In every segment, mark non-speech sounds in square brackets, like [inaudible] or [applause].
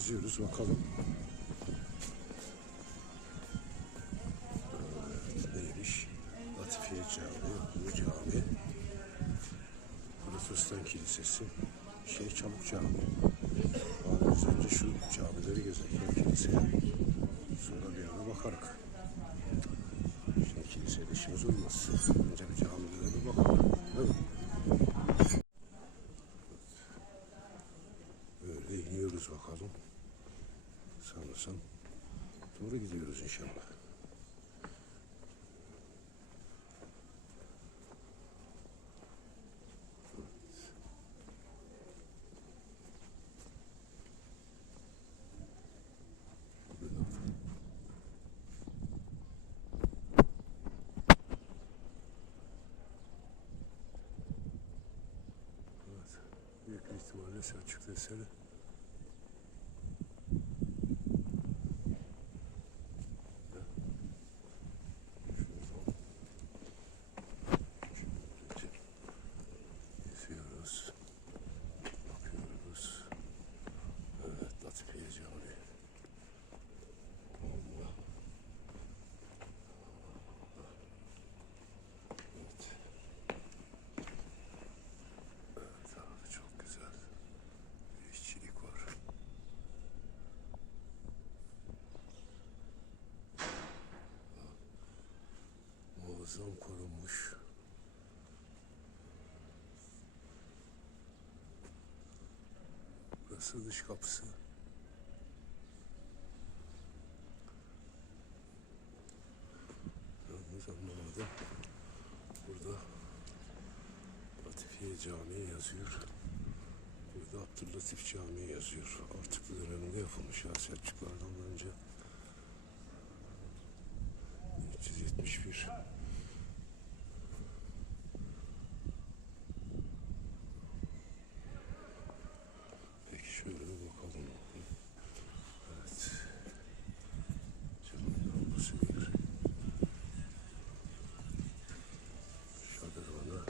geziyoruz bakalım. Evet, neymiş? Latifiye Camii, bu cami. Protestan Kilisesi. Şey Çabuk Camii. Abi biz önce şu camileri gezelim kiliseye. Sonra bir yana bakarız. Şimdi kiliseyle işimiz olmaz. Önce bir camilere bir bakalım. Değil mi? Böyle iniyoruz bakalım. Sanırsam doğru gidiyoruz inşallah. Evet. Büyük bir ihtimalle Selçuklu eseri. Geziyoruz. Bakıyoruz. Evet, Latifiye Camii. Allah. Evet. Evet abi çok güzel. Bir işçilik var. Muazzam korunmuş. Burası dış kapısı. Yalnız anlamadım. Burada Latifiye Camii yazıyor. Burada Abdüllatif Camii yazıyor. Artık bu döneminde yapılmış ya Selçuklardan önce. 371. Peki şöyle bir bakalım. Evet. Camiden bu bir. Şadırvanı.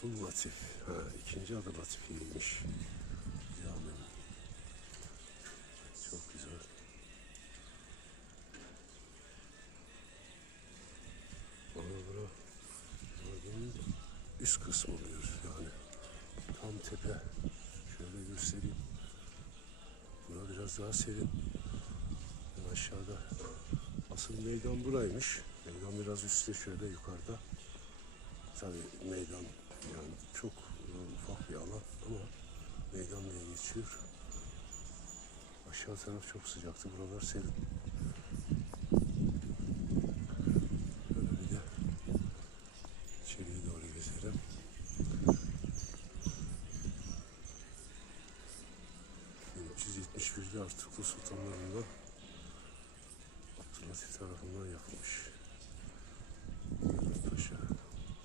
Tul Latif. Ha, ikinci adı Latifiye'ymiş. Caminin. Çok güzel. Bana bura gördüğünüz üst kısmı oluyor yani. Tam tepe. Şöyle göstereyim. Bura biraz daha serin. Ben aşağıda. Asıl meydan buraymış. Meydan biraz üstte şöyle yukarıda. Tabii meydan yani çok e, ufak bir alan ama geçiyor. Aşağı taraf çok sıcaktı. Buralar serin. Böyle bir de içeriye doğru gezelim. ...1371'de Artuklu Sultanlarında... ...Abdülhatif tarafından yapılmış. Mehmet Paşa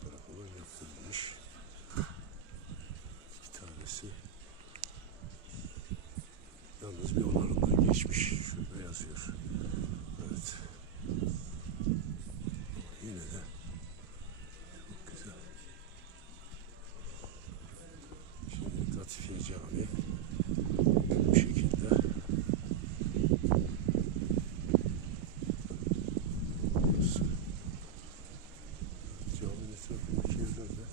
tarafından yaptırılmış. İki tanesi... Yalnız bir onarımdan geçmiş. Şurada yazıyor. Evet. Yine de çok güzel. Şimdi Latifiye Camii bu şekilde. Burası. Caminin etrafındaki yerlerde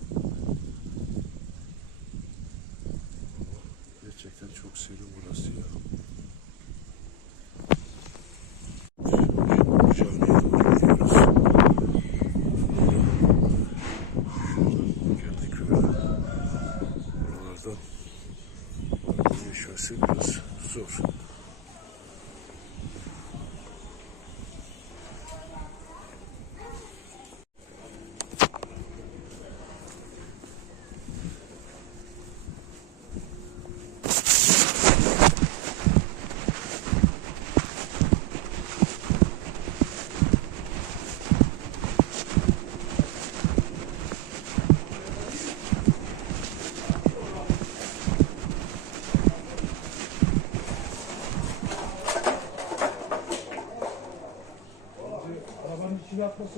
ama gerçekten çok serin burası ya. Şimdi camiye doğru gidiyoruz. Geldik öyle. Buralardan arabanın geçmesi biraz zor.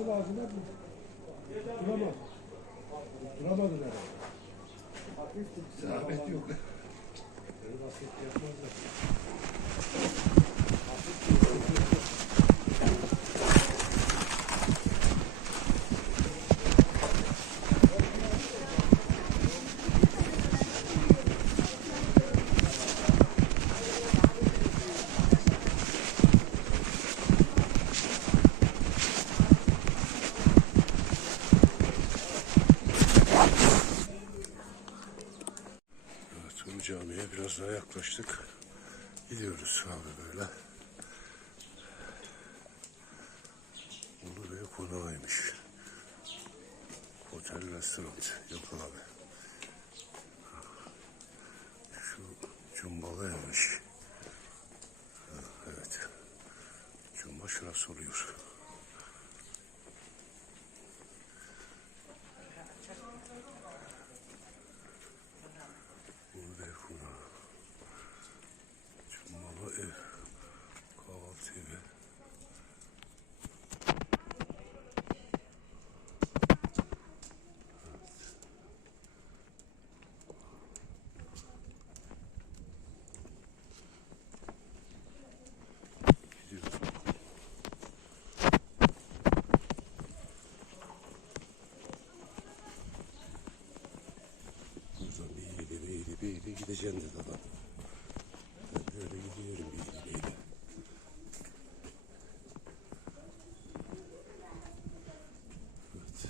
Arabanın içine atması lazım abi. Duramadı. Duramadı herhalde. Zahmet yok. Evet, Ulu Cami'ye biraz daha yaklaştık. Gidiyoruz abi böyle. Ulu Bey konağıymış. Otel, restoran. Yok abi. Şu Cumbalıymış. Ha, Evet. Cumba şurası oluyor. Ulu Bey konağı. Cumbalı ev. Kahvaltı evi. Gidiyoruz. Buradan bir ileri bir ileri gideceğim dedi adam. Ben de öyle gidiyorum bir ileri. Evet.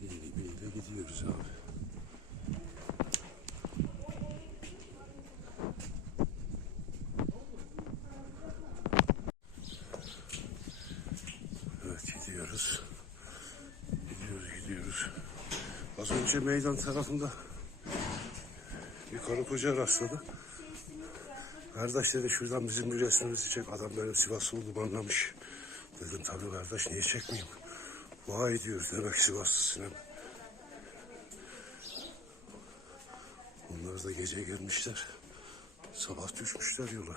Bir ileri gidiyoruz abi. Gidiyoruz. Gidiyoruz gidiyoruz. Az önce meydan tarafında karı koca rastladı. Kardeş dedi şuradan bizim bir resmimizi çek. Adam benim Sivaslı olduğumu anlamış. Dedim tabii kardeş niye çekmeyeyim. Vay diyor demek Sivaslısın hem. Onlar da gece gelmişler. Sabah düşmüşler yola.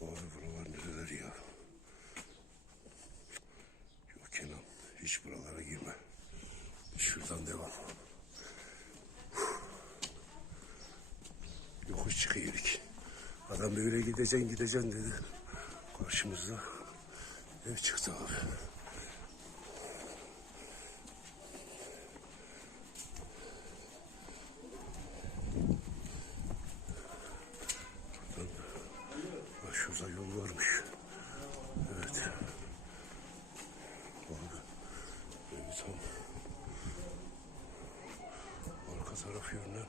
Vay buralar nereler ya. Yok Kenan hiç buralara girme. Şuradan devam. Yokuş çıkıyoruz. Adam böyle gideceksin dedi. Karşımızda ev çıktı abi. Bak şurada yol varmış. Evet. Abi, evi tam arka taraf yönünden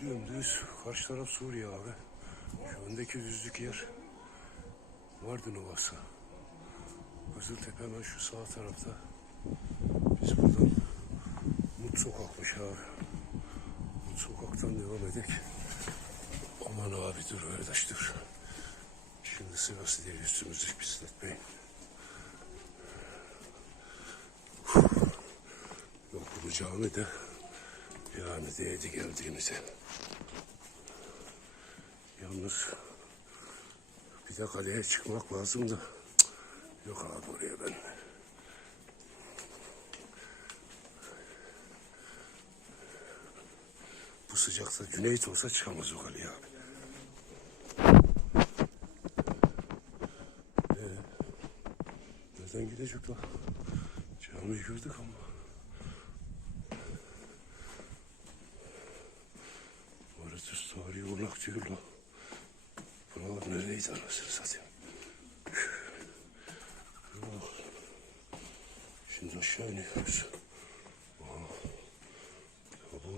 dümdüz karşı taraf Suriye abi. Öndeki düzlük yer Mardin Ovası. Kızıltepe hemen şu sağ tarafta. Biz buradan Mut Sokak'mış abi. Mut Sokak'tan devam edek. Aman abi dur kardeş dur. Şimdi sırası değil üstümüzü pisletmeyin. Yok bu cami de yani değdi geldiğimize. Yalnız bir de kaleye çıkmak lazım da yok abi oraya ben. Bu sıcakta Cüneyt olsa çıkamaz o kaleye abi. Nereden gidecek lan? Camiyi gördük ama. Orası tarihi olarak diyor. მოვლენები იწარმოს საცივი. შენ ზაშაინი ხარ. აბუ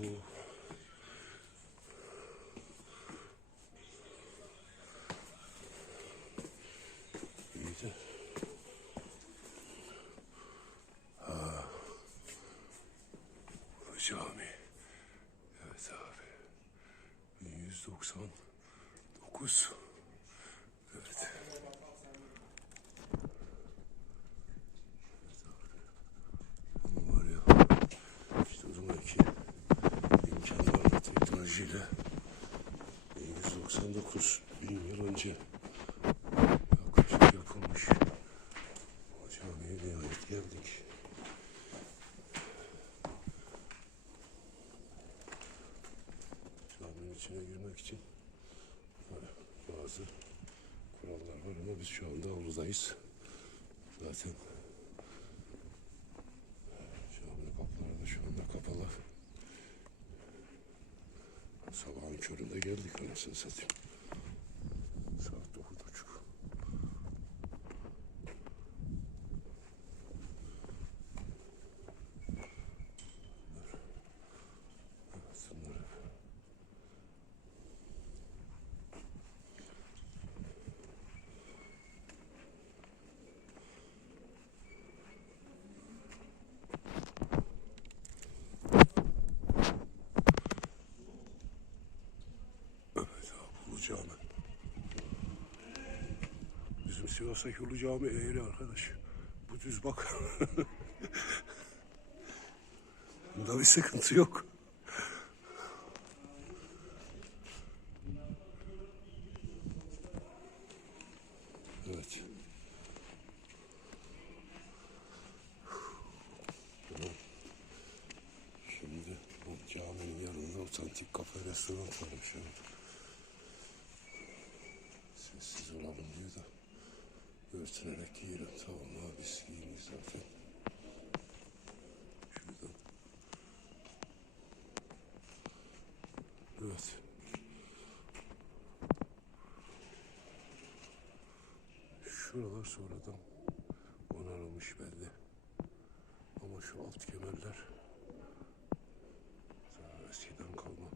19 bin yıl önce yaklaşık yapılmış. O camiye nihayet geldik. Caminin içine girmek için bazı kurallar var ama biz şu anda avludayız. Zaten caminin kapıları da şu anda kapalı. Sabahın köründe geldik anasını satayım. Bizim Sivas'taki Ulu Cami eğri arkadaş. Bu düz bak. [laughs] Bunda bir sıkıntı yok. Evet. Tamam. Şimdi bu caminin yanında otantik kafe restoran varmış. Evet. Sessiz olalım diyor da örtünerek giyelim. Tamam abi biz giyiniz zaten. Şuradan. Evet. Şuralar sonradan onarılmış belli. Ama şu alt kemerler eskiden kalma.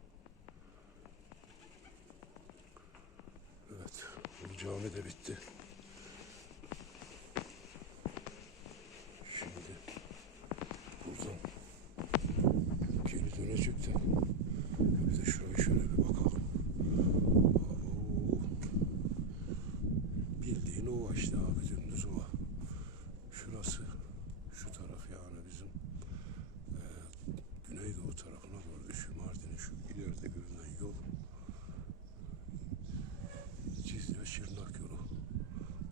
Evet, bu cami de bitti. Şimdi buradan geri dönecek de bir de şuraya şöyle bir bakalım. Oo. Bildiğin ova işte abi dümdüz ova. Şurası, şu taraf yani bizim eee güneydoğu tarafına doğru şu Mardin'in şu ileride görünen yol Cizre Şırnak yolu.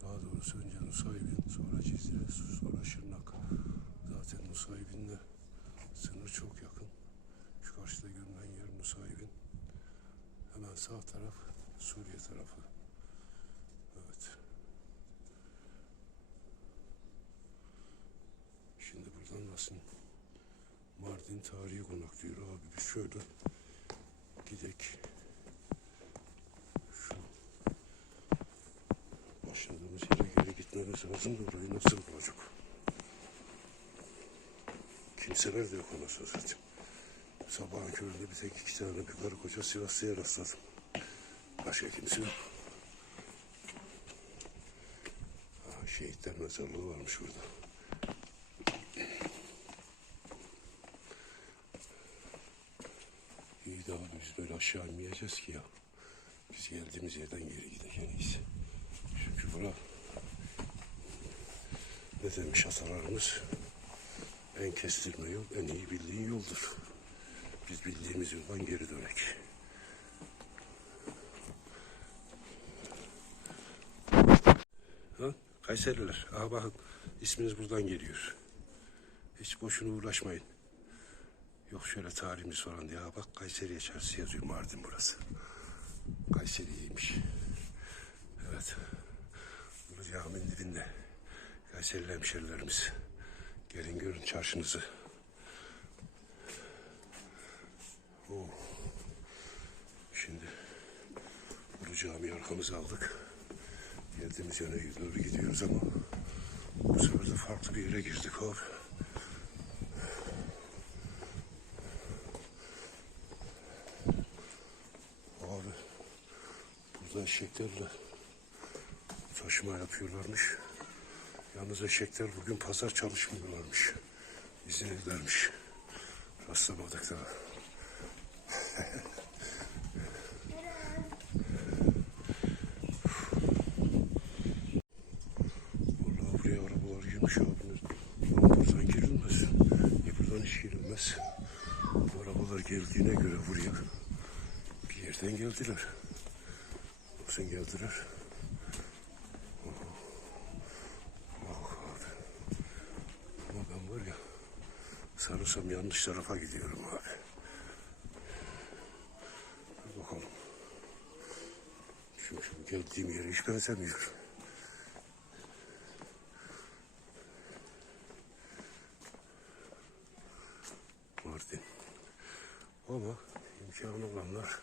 Daha doğrusu önce Nusaybin, sonra Cizre, sonra Şırnak. Zaten Nusaybin'le sınır çok yakın. Şu karşıda görünen yer Nusaybin. Hemen sağ taraf Suriye tarafı. Evet. Şimdi buradan nasıl Mardin Tarihi Konak diyor abi biz şöyle gidek. Şu başladığımız yere geri gitmemiz lazım da orayı nasıl bulacak? Kimseler de yok anasını satayım. Sabahın köründe bir tek iki tane bir karı koca Sivaslı'ya rastladım. Başka kimse yok. Ha, şehitler mezarlığı varmış burada. Abi biz böyle aşağı inmeyeceğiz ki ya. Biz geldiğimiz yerden geri iyisi. Çünkü bura ne demiş atalarımız? En kestirme yol en iyi bildiğin yoldur. Biz bildiğimiz yoldan geri dönek. Ha? Kayseriler. Aha bakın isminiz buradan geliyor. Hiç boşuna uğraşmayın. Yok şöyle tarihimiz falan diye. Bak Kayseri Çarşısı yazıyor Mardin burası. Kayseri'ymiş. Evet. Ulu caminin dibinde. Kayserili hemşerilerimiz. Gelin görün çarşınızı. Oo. Şimdi Ulu Cami'yi arkamıza aldık. Geldiğimiz yöne doğru gidiyoruz ama bu sefer de farklı bir yere girdik. Abi burada eşeklerle taşıma yapıyorlarmış. Yalnız eşekler bugün pazar çalışmıyorlarmış. İzin edermiş. Rastlamadık daha. [laughs] Vallahi buraya arabalar girmiş. Ama buradan girilmez. E buradan hiç girilmez. Bu arabalar geldiğine göre buraya bir yerden geldiler. Geldirir. Bak abi. Ama ben var ya sanırsam yanlış tarafa gidiyorum abi. Bakalım. Çünkü geldiğim yere hiç benzemiyor. Mardin. Ama imkanı olanlar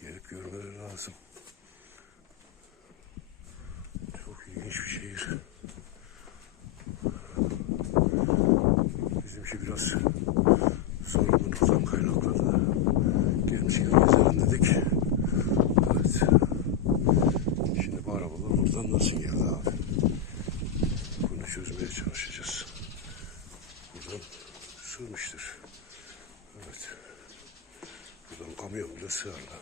gelip görmeleri lazım. Çok ilginç bir şehir. Bizimki biraz sorumluluktan kaynaklandı. Gelmişken gezelim dedik. Evet. Şimdi bu arabalar buradan nasıl geldi abi? Bunu çözmeye çalışacağız. Buradan sığmıştır. Evet. Buradan kamyon bile sığardı.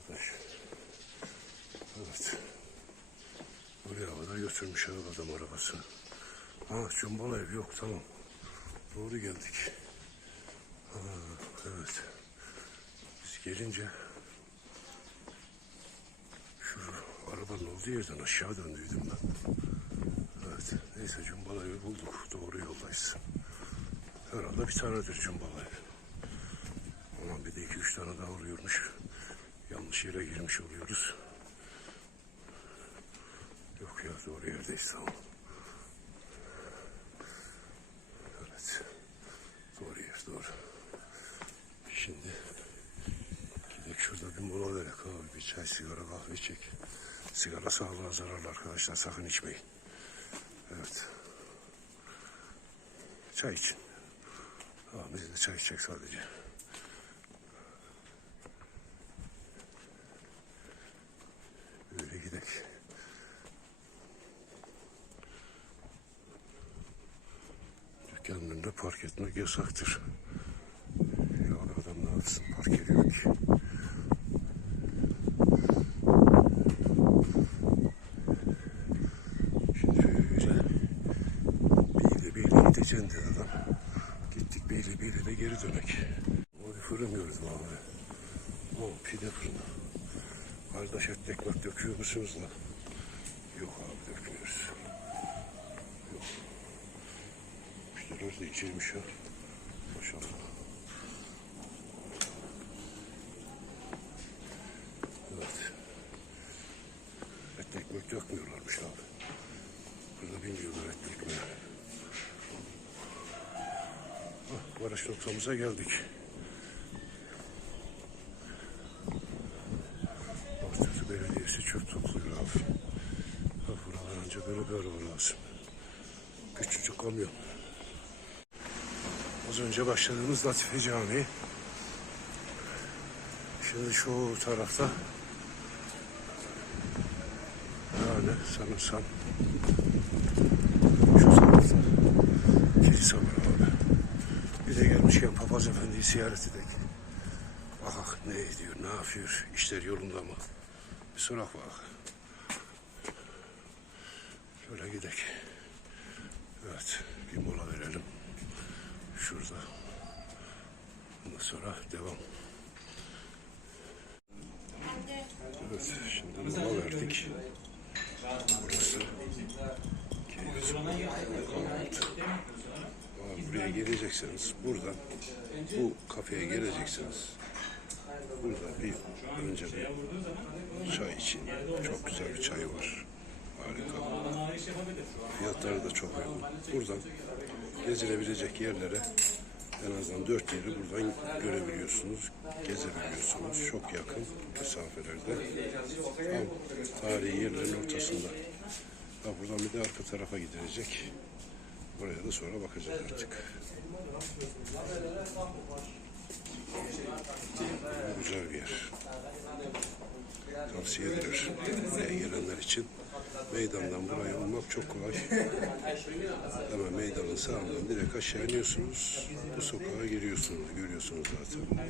Arkadaş. Evet. Buraya abi adam arabasını. Ha cumbalı ev yok tamam. Doğru geldik. Ha, evet. Biz gelince şu arabanın olduğu yerden aşağı döndüydüm ben. Evet. Neyse cumbalı evi bulduk. Doğru yoldayız. Herhalde bir tanedir cumbalı ev. Aman bir de iki üç tane daha oluyormuş. Yanlış yere girmiş oluyoruz. 35 tamam. Evet. Doğru yer doğru. Şimdi gidelim şurada bir mola verek abi. Bir çay sigara kahve çek. Sigara sağlığa zararlı arkadaşlar sakın içmeyin. Evet. Çay için. Tamam biz de çay içecek sadece. Dükkanın önünde park etmek yasaktır. Ya adam ne yapsın park ediyor ki. Gideceğim dedi adam. Gittik beyle beyle de geri dönek. O bir fırın gördüm abi. O pide fırını. Kardeş et ekmek döküyor musunuz lan? Yok abi dökmüyoruz. Yok. İçeymiş ya. Maşallah. Evet. Et ekmek dökmüyorlarmış abi. Burada bilmiyorlar et ekmeği. Ah, Barış noktamıza geldik. Ortaköy Belediyesi çöp topluyor abi. Ha, buralar önce böyle araba lazım. Küçücük kamyon. Önce başladığımız Latife Camii. Şimdi şu tarafta yani sanırsam şu tarafta kilise var abi. Bir de gelmişken papaz efendiyi ziyaret edelim. Bak ne ediyor, ne yapıyor, işler yolunda mı? Bir sorak bak. Şöyle gidelim. Evet, bir mola verelim. Şurada. Ondan sonra devam. Evet, şimdi mola verdik. Burası. Keyif buraya gelecekseniz buradan bu kafeye geleceksiniz. Burada bir önce bir çay için çok güzel bir çay var. Harika. Fiyatları da çok uygun. Buradan gezilebilecek yerlere en azından dört yeri buradan görebiliyorsunuz, gezebiliyorsunuz. Çok yakın mesafelerde. Tam tarihi yerlerin ortasında. Ha, buradan bir de arka tarafa gidilecek. Oraya da sonra bakacağız artık. Güzel bir yer. Tavsiye edilir. Buraya gelenler için meydandan buraya olmak çok kolay. Hemen meydanın sağından direkt aşağı iniyorsunuz. Bu sokağa giriyorsunuz. Görüyorsunuz zaten.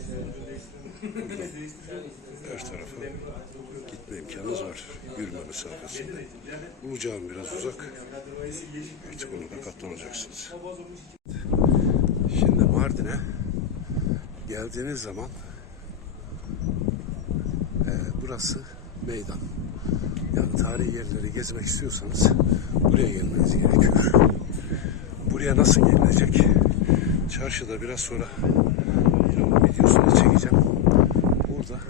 Her tarafa gitme imkanınız var. Yürüme mesafesinde. Bu biraz uzak. Artık ona da katlanacaksınız. Şimdi Mardin'e geldiğiniz zaman e, burası meydan. Yani tarihi yerleri gezmek istiyorsanız buraya gelmeniz gerekiyor. Buraya nasıl gelinecek? Çarşıda biraz sonra yine onun videosunu çekeceğim. Burada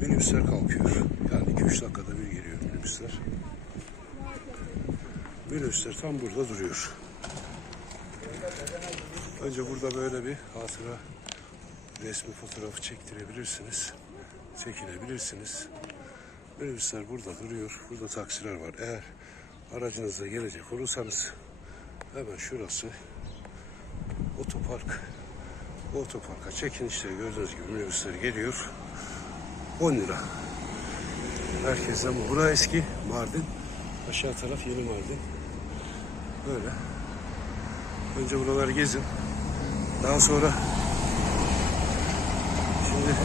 minibüsler kalkıyor. Yani 2-3 dakikada bir geliyor minibüsler. Minibüsler tam burada duruyor. Önce burada böyle bir hatıra resmi fotoğrafı çektirebilirsiniz. Çekilebilirsiniz. Minibüsler burada duruyor. Burada taksiler var. Eğer aracınızla gelecek olursanız hemen şurası otopark. Bu otoparka çekin işte gördüğünüz gibi minibüsler geliyor. 10 lira. Herkesten bu. Bura eski Mardin. Aşağı taraf yeni Mardin. Böyle. Önce buraları gezin. Daha sonra şimdi